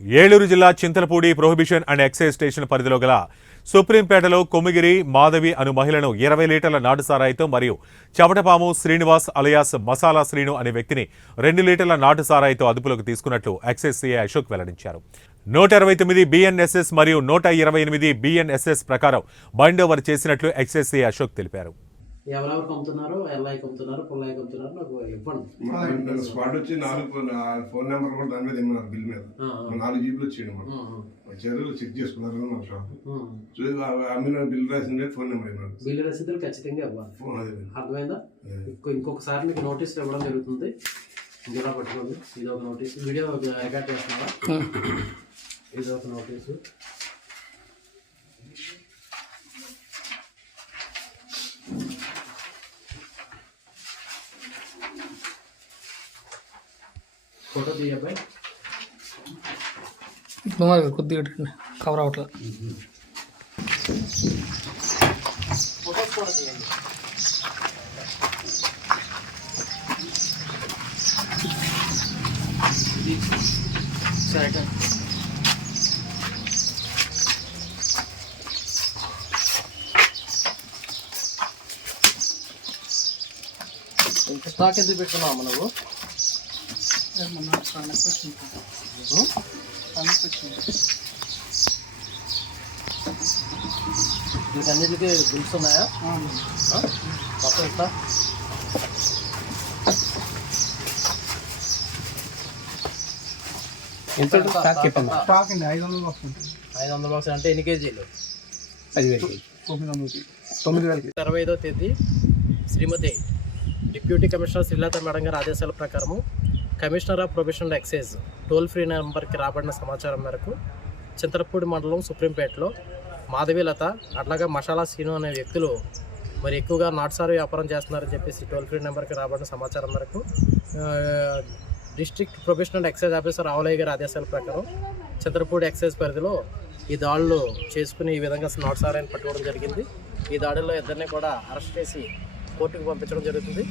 ఏలూరు జిల్లా Chintalapudi prohibition and excise station పరిధిలో గల సుప్రీంపేటలో కొమ్మిగిరి మాధవి అను మహిళను 20 లీటర్ల నాటు సారాయితో మరియు చెమటపాము శ్రీనివాస్ అలియాస్ మసాలా శ్రీను అనే వ్యక్తిని 2 లీటర్ల నాటు సారాయితో అదుపులోకి తీసుకున్నట్లు ఎక్సైజ్ సీఐ అశోక్ వెల్లడించారు. 169 బిఎన్ఎస్ఎస్ మరియు 128 బిఎన్ఎస్ఎస్ ప్రకారం బైండ్ ఓవర్ చేసినట్లు ఎక్సైజ్ సీఐ అశోక్ తెలిపారు. ఎవరెవరు కమ్ముతున్నారు, ఎల్ఐ కమ్ముతున్నారు, పుల్లై కమ్ముతున్నారు నాకు ఇవ్వండి. స్పాట్ వచ్చి 4 ఫోన్ నెంబర్ కూడా దాని మీద ఇమ్మన్నారు. బిల్ మీద 4 జీబీలు వచ్చాడు. వచ్చారు, చెక్ చేసుకున్నారు మన షాప్. అమ్మిన బిల్ రాసిన ఫోన్ నెంబర్ ఇవ్వన్నారు. బిల్లు రసీదులు ఖచ్చితంగా ఇవ్వాలి. అర్థమైందా? ఇంకొకసారి మీకు నోటీస్ ఇవ్వడం జరుగుతుంది. ఇందులో పట్టుకోండి. ఇది ఒక నోటీస్. వీడియో రికార్డ్ చేస్తున్నావా? ఇది ఒక నోటీసు. ఫోటో తీయబాయ్. కొద్దిగా కవర్ అవట్లా. ఫోటోస్ కూడా తీయండి. సరే ఇంత స్టాక్ ఎందుకు పెట్టుకున్నావు అమ్మ నువ్వు? వీటన్నిటికీ బిల్స్ ఉన్నాయా? మొత్తం ఎంత? ఎంత 500 బాక్స్ అంటే ఎన్ని కేజీలు? 25వ తేదీ Srimathi deputy commissioner Srilatha madam గారి ఆదేశాల ప్రకారము commissioner of probation excise toll free నెంబర్కి రాబడిన సమాచారం మేరకు చింతలపూడి మండలం సుప్రీంపేటలో మాధవీలత అట్లాగా మసాలా సీను అనే వ్యక్తులు మరి ఎక్కువగా నాటుసారు వ్యాపారం చేస్తున్నారని చెప్పేసి టోల్ ఫ్రీ నెంబర్కి రాబడిన సమాచారం మేరకు డిస్ట్రిక్ట్ ప్రొబేషనల్ ఎక్సైజ్ ఆఫీసర్ రావులయ్య గారి ఆదేశాల ప్రకారం చింతలపూడి ఎక్సైజ్ పరిధిలో ఈ దాడులు చేసుకుని ఈ విధంగా నాటుసారాన్ని పట్టుకోవడం జరిగింది. ఈ దాడుల్లో ఇద్దరిని కూడా అరెస్ట్ చేసి కోర్టుకు పంపించడం జరుగుతుంది.